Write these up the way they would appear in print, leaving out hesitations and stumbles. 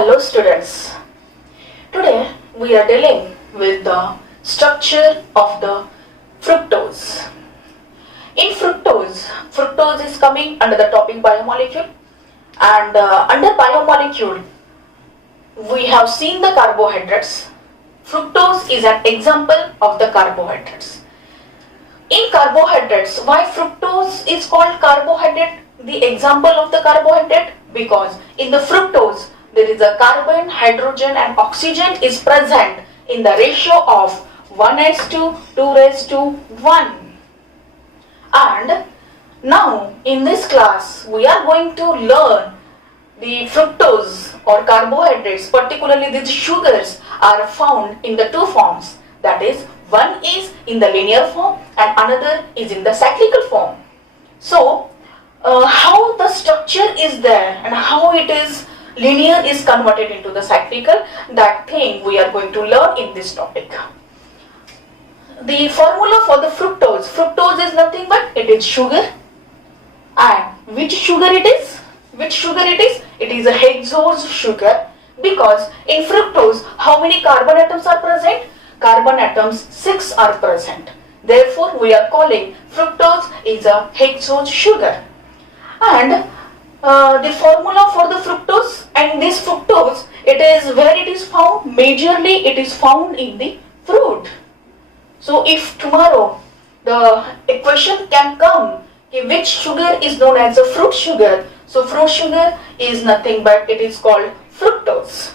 Hello students, today we are dealing with the structure of the fructose. In fructose is coming under the topic biomolecule, and under biomolecule we have seen the carbohydrates. Fructose is an example of the carbohydrates. In carbohydrates, why fructose is called carbohydrate, the example of the carbohydrate? Because in the fructose there is a carbon, hydrogen and oxygen is present in the ratio of 1:2:1. And now in this class we are going to learn the fructose or carbohydrates, particularly these sugars are found in the two forms, that is, one is in the linear form and another is in the cyclical form. So how the structure is there and how it is linear is converted into the cyclical, that thing we are going to learn in this topic. The formula for the fructose is nothing but it is sugar. And which sugar it is? It is a hexose sugar, because in fructose how many carbon atoms are present? Carbon atoms 6 are present. Therefore we are calling fructose is a hexose sugar. And the formula for the fructose, and this fructose, it is where it is found? Majorly it is found in the fruit. So if tomorrow the equation can come, which sugar is known as a fruit sugar, so fruit sugar is nothing but it is called fructose.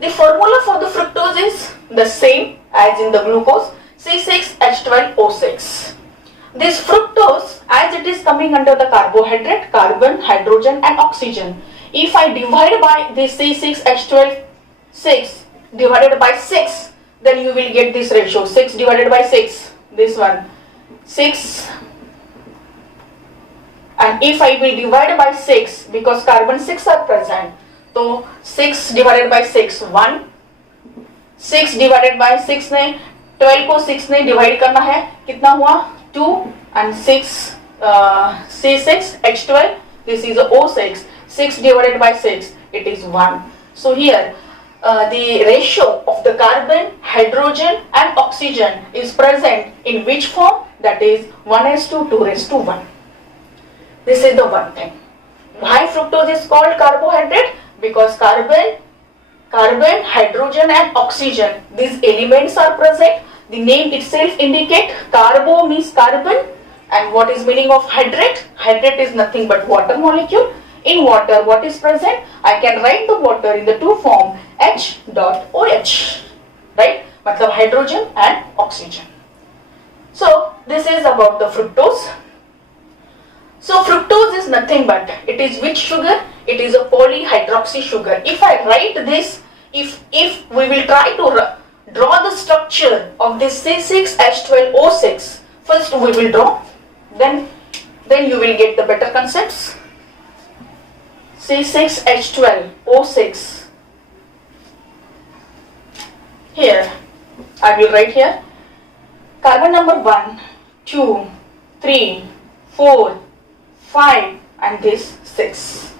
The formula for the fructose is the same as in the glucose, C6H12O6. This fructose, as it is coming under the carbohydrate, carbon, hydrogen and oxygen. If I divide by this C6H12 divided by 6, then you will get this ratio, 6 divided by 6, this one, 6. And if I will divide by 6, because carbon 6 are present, so 6 divided by 6, 1. 6 divided by 6 ने 12 को 6 ने divide करना है, कितना हुआ? 2 and 6 C6H12, this is O6, 6 divided by 6, it is 1. So here the ratio of the carbon, hydrogen and oxygen is present in which form? That is 1:2:1. This is the one thing. Why fructose is called carbohydrate? Because carbon, hydrogen and oxygen, these elements are present. The name itself indicate carbo means carbon, and what is meaning of hydrate? Hydrate is nothing but water molecule. In water, what is present? I can write the water in the two form H.OH, right? Matlab hydrogen and oxygen. So this is about the fructose. So fructose is nothing but it is which sugar? It is a polyhydroxy sugar. If I write this, if we will try to draw the structure of this C6H12O6, first we will draw, then you will get the better concepts. C6H12O6. Here I will write here carbon number 1, 2, 3, 4, 5 and this 6.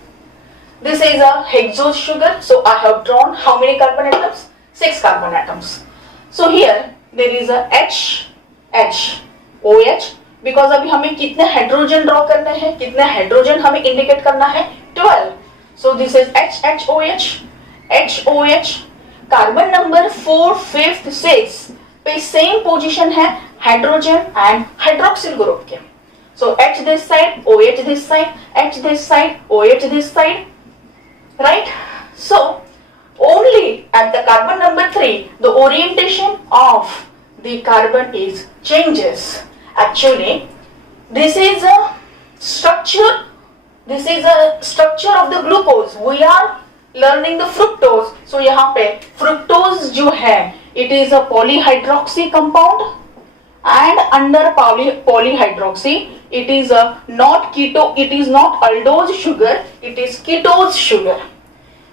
This is a hexose sugar, so I have drawn how many carbon atoms? 6 carbon atoms. So here there is a OH, because अभी हमें कितने hydrogen draw करने हैं, कितने hydrogen हमें indicate करना है? 12. So this is HOH. Carbon number 4, 5, 6 पे सेम पोजीशन है हाइड्रोजन एंड हाइड्रोक्सिल ग्रुप के. So H this side, OH this side, H this side, OH this side, right? So only at the carbon number 3, the orientation of the carbon is changes. Actually, this is a structure. This is a structure of the glucose. We are learning the fructose. So यहाँ पे fructose जो है, it is a polyhydroxy compound, and under polyhydroxy, it is a not keto. It is not aldose sugar. It is ketose sugar.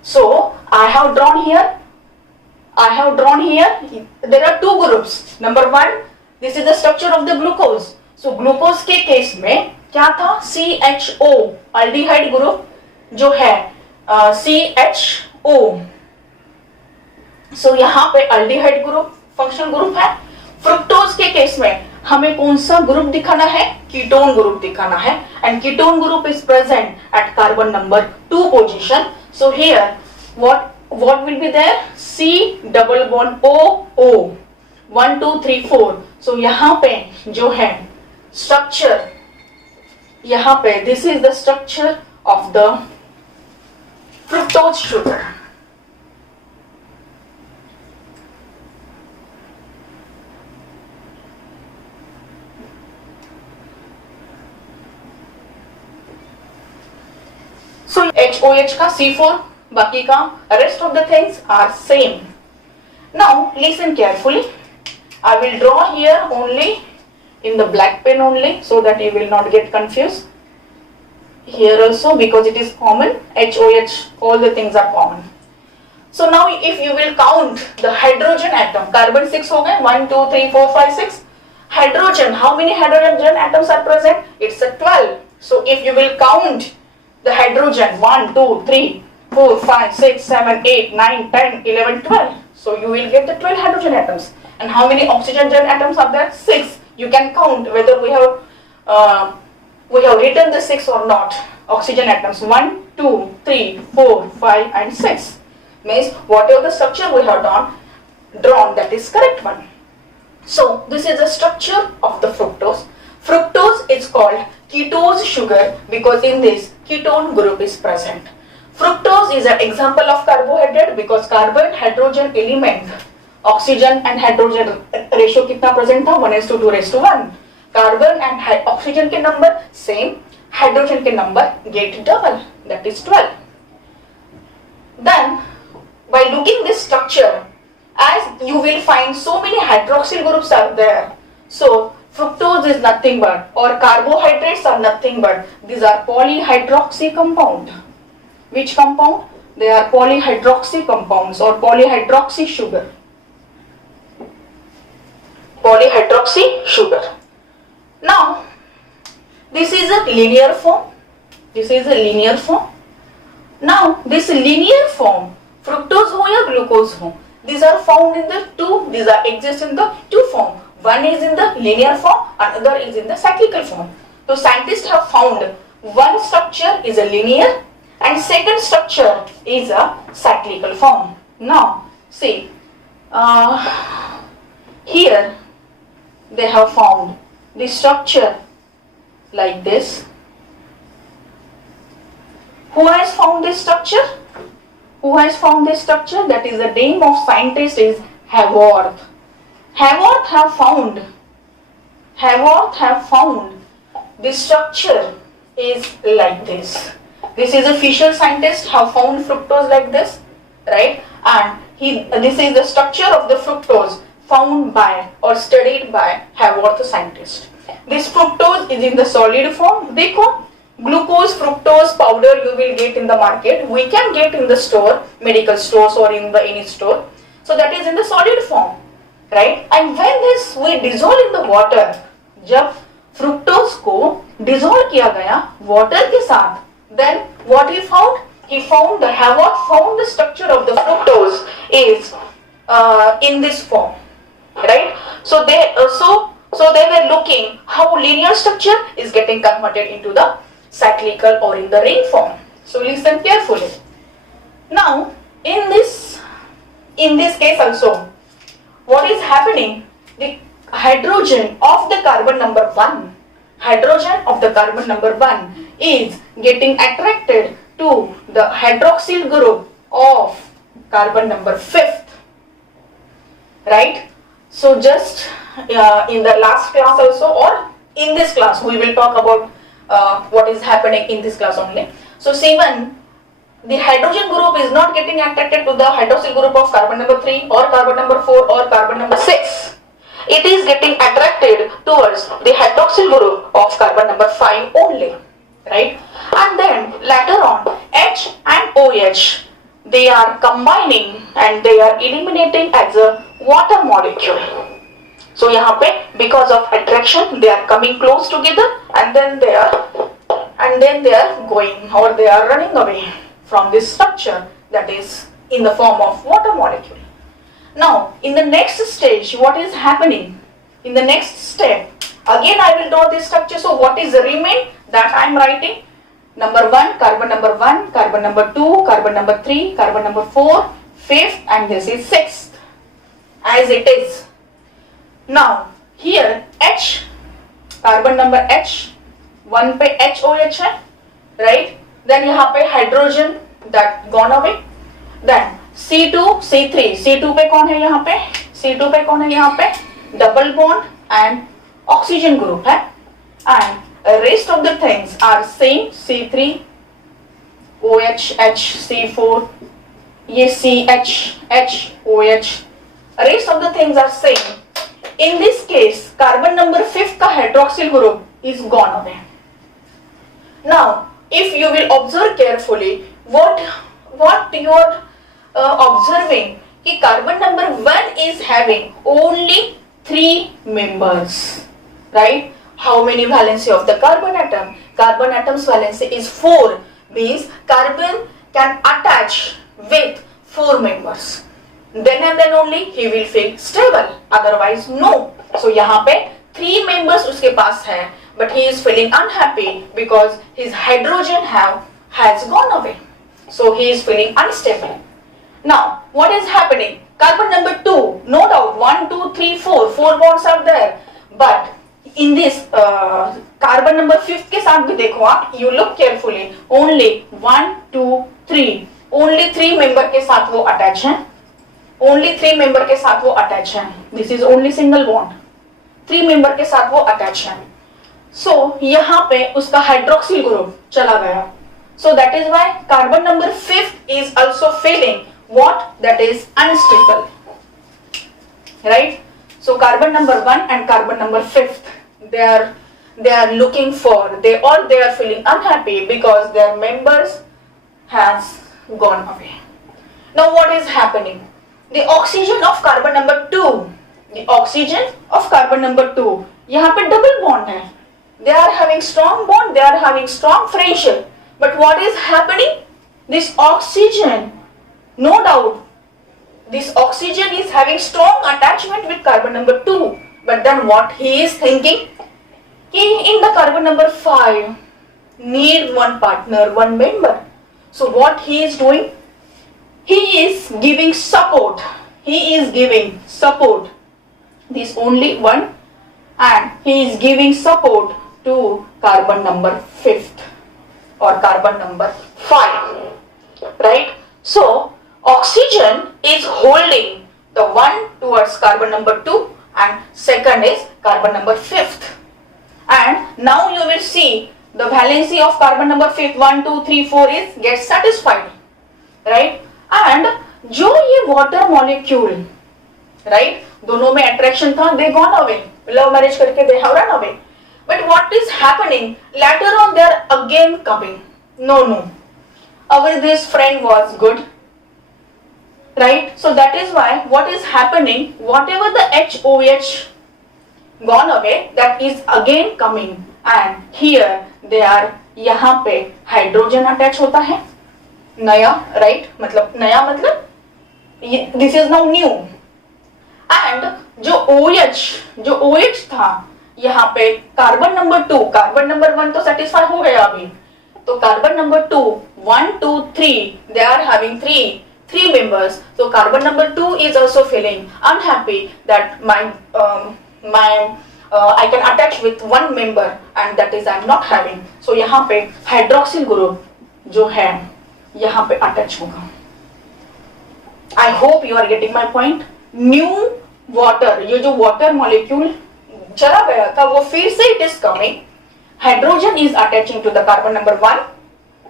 So I have drawn here. There are two groups. Number 1, this is the structure of the glucose. So glucose के case में क्या था? CHO aldehyde group जो है CHO. सो यहाँ पे aldehyde group functional group है. Fructose के केस में हमें कौन सा ग्रुप दिखाना है? कीटोन ग्रुप दिखाना है. And ketone group is present at carbon number 2 position. So here what will be there? C double bond O 1 2 3 4. सो यहाँ पे जो है स्ट्रक्चर, यहाँ पे this is the structure of the fructose sugar. So HOH का C4, बाकी का rest of the things are same. Now listen carefully. I will draw here only in the black pen only so that you will not get confused. Here also because it is common, HOH, all the things are common. So now if you will count the hydrogen atom, carbon 6 हो गए, 1 2 3 4 5 6. Hydrogen, how many hydrogen atoms are present? It's a 12. So if you will count the hydrogen 1 2 3 4 5 6 7 8 9 10 11 12. So you will get the 12 hydrogen atoms. And how many oxygen atoms are there? 6. You can count whether we have written the 6 or not. Oxygen atoms 1 2 3 4 5 and 6. Means whatever the structure we have drawn, that is correct one. So this is the structure of the fructose. Fructose is called ketose sugar because in this ketone group is present. Fructose is an example of carbohydrate because carbon hydrogen element, oxygen and hydrogen ratio कितना present था? 1:2:1. Carbon and oxygen के number same, hydrogen के number get double, that is 12. Then by looking this structure, as you will find so many hydroxyl groups are there. So fructose is nothing but, or carbohydrates are nothing but, these are polyhydroxy compound. Which compound? They are polyhydroxy compounds or polyhydroxy sugar. Polyhydroxy sugar. Now this is a linear form. This is a linear form. Now this linear form, fructose हो या glucose हो, these are found in the these are exist in the two form. One is in the linear form, another is in the cyclical form. So scientists have found one structure is a linear and second structure is a cyclical form. Now see, here they have found the structure like this. Who has found this structure? Who has found this structure? That is the name of scientist is Haworth. Haworth have found this structure is like this. This is a Fisher scientist have found fructose like this, right? And this is the structure of the fructose found by or studied by Haworth scientist. This fructose is in the solid form. देखो, glucose fructose powder you will get in the market. We can get in the store, medical stores or in the any store. So that is in the solid form, right? And when this we dissolve in the water, जब fructose को dissolve किया गया water के साथ, then what he found? Haworth found the structure of the fructose is in this form, right? So they were looking how linear structure is getting converted into the cyclical or in the ring form. So listen carefully. Now in this case also, what is happening? The hydrogen of the carbon number 1 is getting attracted to the hydroxyl group of carbon number 5th, right? So just in the last class also or in this class we will talk about what is happening in this class only. So C1, the hydrogen group is not getting attracted to the hydroxyl group of carbon number 3 or carbon number 4 or carbon number 6. It is getting attracted towards the hydroxyl group of carbon number 5 only, right? And then later on H and OH, they are combining and they are eliminating as a water molecule. So यहाँ पे because of attraction they are coming close together and then they are going or they are running away from this structure, that is in the form of water molecule. Now in the next stage, what is happening? In the next step, again I will draw this structure. So what is the remain that I am writing? Number 1, carbon number 1, carbon number 2, carbon number 3, carbon number 4, 5th, and this is 6th as it is. Now here H, carbon number H, 1 पे HOH है, right? Then यहाँ पे hydrogen that gone away. Then C2, C3, C2 पे कौन है यहाँ पे? C2 पे कौन है यहाँ पे? Double bond and oxygen group है, and rest of the things are same. C3, OH, H, C4, ये CH, H, OH. Rest of the things are same. In this case, carbon number 5 का hydroxyl group is gone away. Now, if you will observe carefully, what you are observing, कि carbon number 1 is having only 3 members, right? How many valency of the carbon atom? Carbon atom's valency is 4, means carbon can attach with 4 members. Then and then only he will feel stable, otherwise no. So यहाँ पे 3 members उसके पास है, but he is feeling unhappy because his hydrogen has gone away. So he is feeling unstable. Now what is happening? Carbon number 2, no doubt 1, 2, 3, 4 bonds are there, but in this carbon number 5 के साथ भी देखो आप, you look carefully, only 1, 2, 3, only 3 member के साथ वो attach हैं, only 3 member के साथ वो attach हैं. This is only single bond. 3 member के साथ वो attach हैं. So यहाँ पे उसका hydroxyl group चला गया. So that is why carbon number 5 is also feeling what? That is unstable, right? So carbon number 1 and carbon number 5, they are looking for, they are feeling unhappy because their members has gone away. Now what is happening? The oxygen of carbon number 2, the oxygen of carbon number 2, यहाँ पे double bond है. They are having strong bond, they are having strong friendship. But what is happening? This oxygen, no doubt, this oxygen is having strong attachment with carbon number 2. But then what he is thinking? In the carbon number 5, need one partner, one member. So what he is doing? He is giving support. He is giving support. This only one, and he is giving support to carbon number 5th or carbon number 5, right? So oxygen is holding the one towards carbon number 2 and second is carbon number 5th. And now you will see the valency of carbon number 5th 1, 2, 3, 4 is get satisfied, right? And जो ये water molecule, right? दोनों में attraction था, they gone away. Love marriage करके they have run away. But what is happening? Later on they are again coming. No. Our this friend was good, right? So that is why what is happening? Whatever the HOH gone away, that is again coming, and here they are. यहाँ पे hydrogen attach होता है नया, right? मतलब नया मतलब this is now new. And जो OH था यहाँ पे कार्बन नंबर 2, कार्बन नंबर 1 तो सेटिस्फाई हो गया अभी, तो carbon number 2, 1, 2, 3, they are having three members. So carbon number 2 is also feeling unhappy that I can attach with one member and that is I am not having. So यहाँ पे hydroxyl group जो है यहाँ पे attach होगा. I hope you are getting my point. New water, ये जो water molecule चला गया था वो फिर से it is coming. Hydrogen is attaching to the carbon number 1,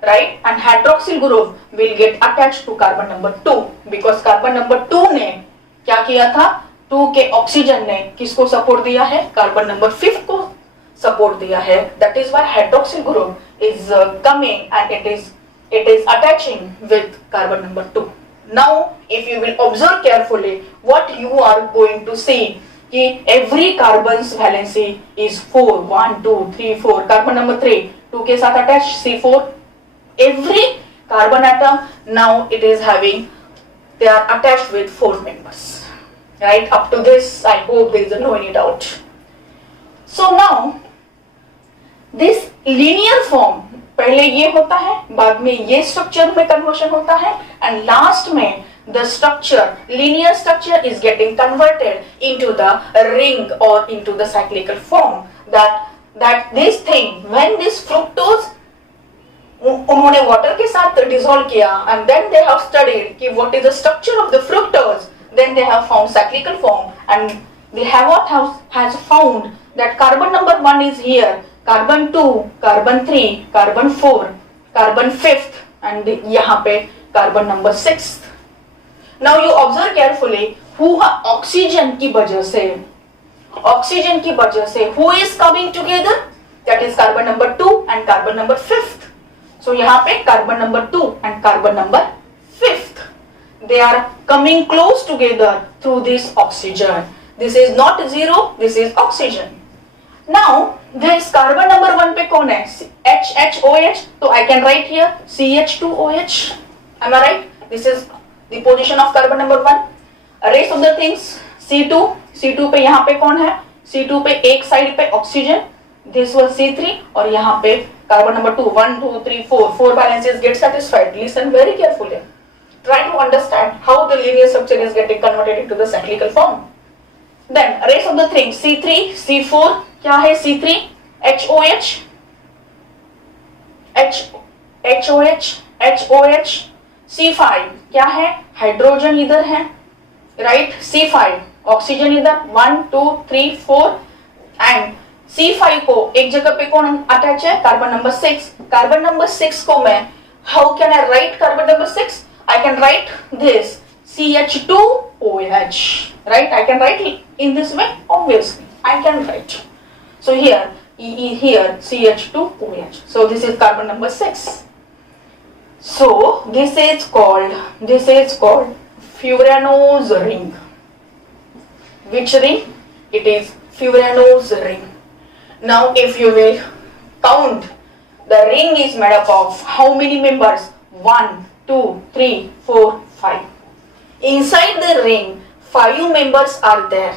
right? And hydroxyl group will get attached to carbon number 2 because carbon number 2 ने क्या किया था? 2 के ऑक्सीजन ने किसको सपोर्ट दिया है? कार्बन नंबर 5 को सपोर्ट दिया है. That is why hydroxyl group is coming and it is attaching with carbon number 2. Now if you will observe carefully, what you are going to see कि every carbon's valency is 4, 1, 2, 3, 4. Carbon number 3 2 के साथ attached, C4. Every carbon atom. Now it is having, they are attached with 4 members. Right, up to this I hope there is no any doubt. So now this linear form, पहले ये होता है, बाद में ये structure में conversion होता है, and last में the structure, linear structure is getting converted into the ring or into the cyclical form. That this thing, when this fructose उन्होंने वाटर के साथ डिसॉल्व किया and then they have studied कि what is the structure of the fructose, then they have found cyclical form and they has found that carbon number 1 is here, carbon 2, carbon 3, carbon 4, carbon 5th and यहाँ पे carbon number 6th. Now you observe carefully who oxygen की वजह से who is coming together, that is carbon number 2 and carbon number 5th. So यहाँ पे carbon number 2 and carbon number 5th, they are coming close together through this oxygen. This is not zero, this is oxygen. Now this carbon number 1 पे कौन है? HHOH, so I can write here CH2OH. Am I right? This is the position of carbon number 1. Rest of the things C2 पे यहाँ पे कौन है? C2 पे एक साइड पे ऑक्सीजन, this was C3 और यहाँ पे carbon number 2, 1, 2, 3, 4 balances get satisfied. Listen very carefully. Try to understand how the linear structure is getting converted into the cyclical form. Then rest of the things C3, C4 क्या है? C3 HOH, C5 क्या है? Hydrogen इधर है, right? C5 oxygen इधर, 1, 2, 3, 4 and C5 को एक जगह पे कौन अटैच है? Carbon number 6. कार्बन नंबर 6 को मैं, how can I right carbon number 6? I can write this CH2OH, right? I can write it in this way, obviously. I can write. So here CH2OH. So this is carbon number 6. So this is called Furano's ring. Which ring? It is Furano's ring. Now if you will count, the ring is made up of how many members? 1, 2, 3, 4, 5. Inside the ring, 5 members are there,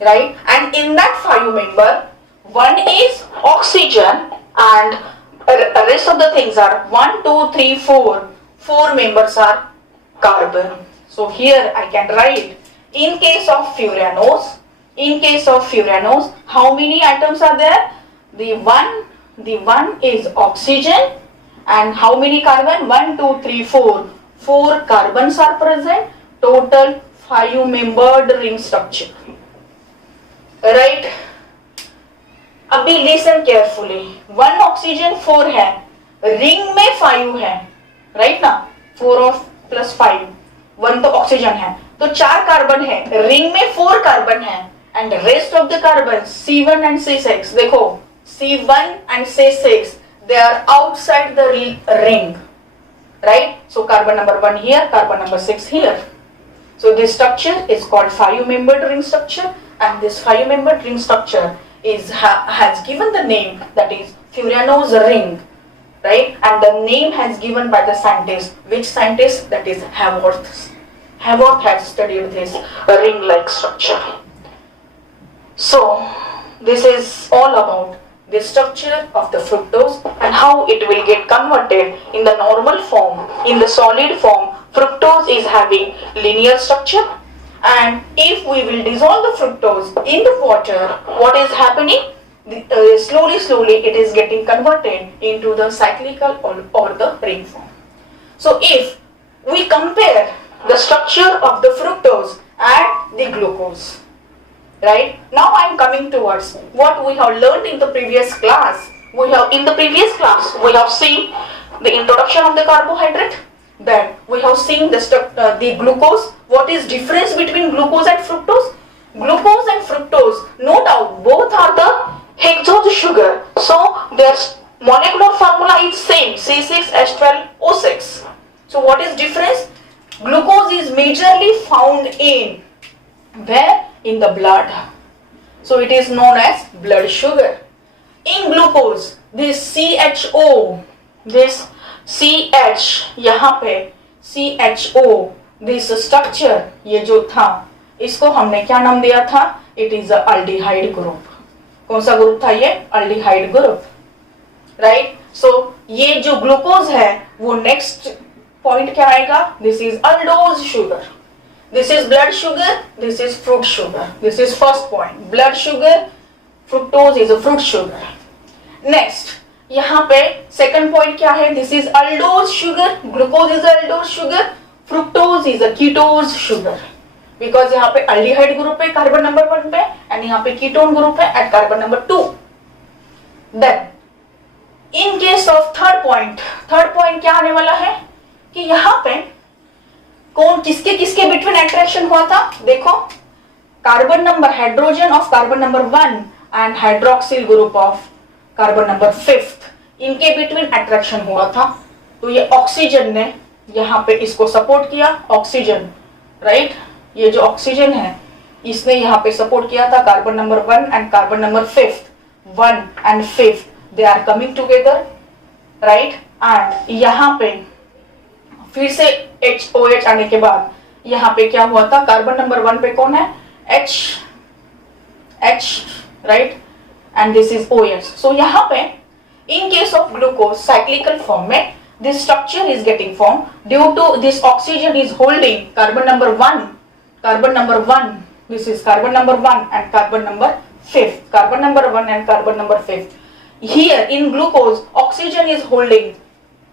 right? And in that 5 member, 1 is oxygen and rest of the things are 1, 2, 3, 4. 4 members are carbon. So here I can write, in case of Furanos, how many atoms are there? The one is oxygen. And how many carbon? 1, 2, 3, 4. 4 carbons are present. Total 5-membered ring structure. Right? अभी listen carefully. 1 oxygen 4 है. Ring में 5 है. Right ना? 4 of plus 5. 1 तो oxygen है. तो 4 carbon है. Ring में 4 carbon है. And rest of the carbons C1 and C6. देखो C1 and C6. They are outside the ring, right? So carbon number 1 here, carbon number 6 here. So this structure is called 5-membered ring structure, and this 5-membered ring structure has given the name, that is Furano's ring, right? And the name has given by the scientist. Which scientist? That is Haworth. Haworth has studied this ring-like structure. So this is all about the structure of the fructose and how it will get converted in the normal form. In the solid form, fructose is having linear structure, and if we will dissolve the fructose in the water, what is happening? Slowly it is getting converted into the cyclical or the ring form. So if we compare the structure of the fructose and the glucose, right? Now I am coming towards what we have learned in the previous class. We have seen the introduction of the carbohydrate. Then we have seen the glucose. What is difference between glucose and fructose? Glucose and fructose, no doubt, both are the hexose sugar. So their molecular formula is same, C6H12O6. So what is difference? Glucose is majorly found in where? In the blood. So it is known as blood sugar. In glucose, this CH, यहाँ पे CHO, this structure, ये जो था इसको हमने क्या नाम दिया था? It is aldehyde group. कौन सा ग्रुप था ये? Aldehyde group, right. सो ये जो ग्लूकोज है वो नेक्स्ट पॉइंट क्या आएगा? This is aldose sugar, this is blood sugar, this is fruit sugar. This is first point, blood sugar, fructose is a fruit sugar. Next यहाँ पे सेकंड पॉइंट क्या है? This is aldose sugar, glucose is aldose sugar, fructose is a ketose sugar. Because यहाँ पे aldehyde group है carbon number 1 पे and यहाँ पे कीटोन ग्रुप है at carbon number 2. Then in case of third point क्या आने वाला है कि यहाँ पे कौन किसके किसके बिटवीन अट्रैक्शन हुआ था? देखो, carbon number hydrogen of carbon number 1 and hydroxyl group of carbon number 5, इनके बिटवीन अट्रैक्शन हुआ था. तो ये ऑक्सीजन ने यहाँ पे इसको सपोर्ट किया, ऑक्सीजन, राइट. ये जो ऑक्सीजन है इसने यहाँ पे सपोर्ट किया था carbon number 1 and carbon number 5. 1 and 5 they are coming together, right. And यहाँ पे फिर से HOH आने के बाद यहाँ पे क्या हुआ था? कार्बन नंबर 1 पे कौन है? H, right. And this is OH. सो यहाँ पे इन case of glucose cyclical form में this structure is getting formed due to this oxygen is holding carbon number 1, this is carbon number 1 and carbon number 5, carbon number 1 and carbon number 5. Here in glucose oxygen is holding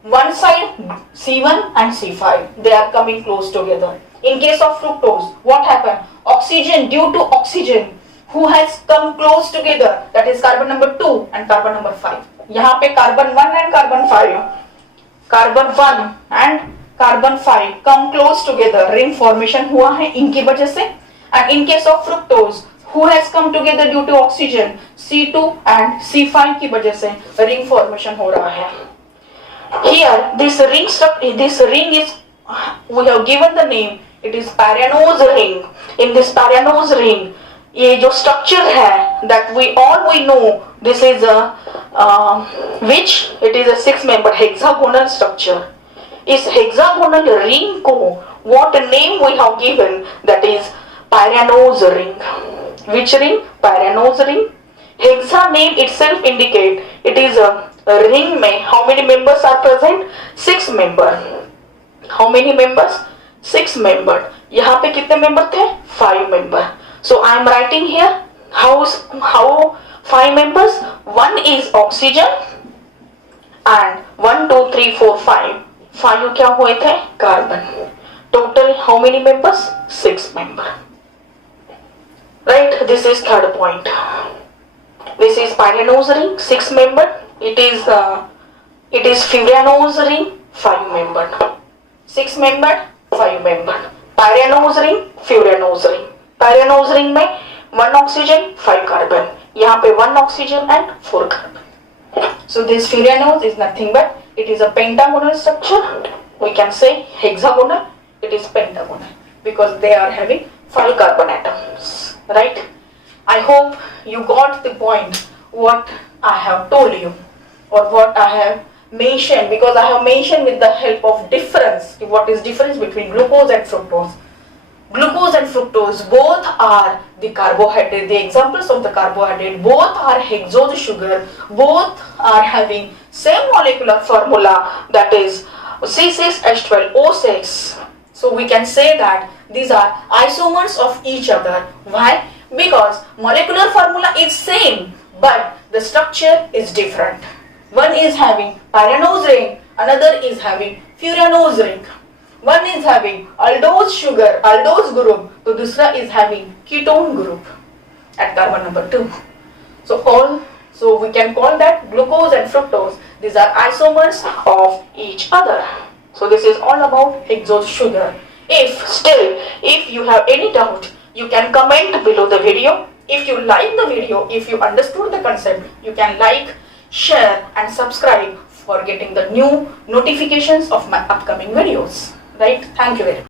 one side C1 and C5, they are coming close together. In case of fructose what happened? Oxygen, due to oxygen who has come close together, that is carbon number 2 and carbon number 5. यहाँ पे carbon 1 and carbon 5, carbon 1 and carbon 5 come close together, ring formation हुआ है इनकी वजह से. And in case of fructose who has come together due to oxygen, C2 and C5 की वजह से रिंग फॉर्मेशन हो रहा है. Here this ring is, we have given the name, it is pyranose ring. In this pyranose ring ये जो structure है that we know, this is which it is a 6-membered hexagonal structure. इस hexagonal ring को what name we have given? That is pyranose ring. Which ring? Pyranose ring. Hexa name itself indicate it is a ring में how many members are present? 6 member. How many members? 6 member. यहाँ पे कितने member थे? 5 member. So I am writing here how 5 members. 1 is oxygen and 1 2 3 4 5 5 क्या हुए थे? Carbon. Total how many members? 6 member, right. This is third point. This is pyranose ring, 6 member. It is furanose ring, 5 member. 6 member, 5 member. Pyranose ring, furanose ring. Pyranose ring में 1 oxygen 5 carbon, यहाँ पे 1 oxygen and 4 carbon. So this furanose is nothing but it is a pentagonal structure. We can say hexagonal, it is pentagonal because they are having 5 carbon atoms, right. I hope you got the point what I have told you or what I have mentioned, because I have mentioned with the help of difference, what is difference between glucose and fructose. Glucose and fructose both are the carbohydrate, the examples of the carbohydrate, both are hexose sugar, both are having same molecular formula, that is C6H12O6. So we can say that these are isomers of each other. Why? Because molecular formula is same but the structure is different. One is having pyranose ring, another is having furanose ring. One is having aldose sugar, aldose group, तो दूसरा is having ketone group at carbon number 2. So we can call that glucose and fructose. These are isomers of each other. So this is all about hexose sugar. If you have any doubt, you can comment below the video. If you like the video, if you understood the concept, you can like, share and subscribe for getting the new notifications of my upcoming videos. Right? Thank you very much.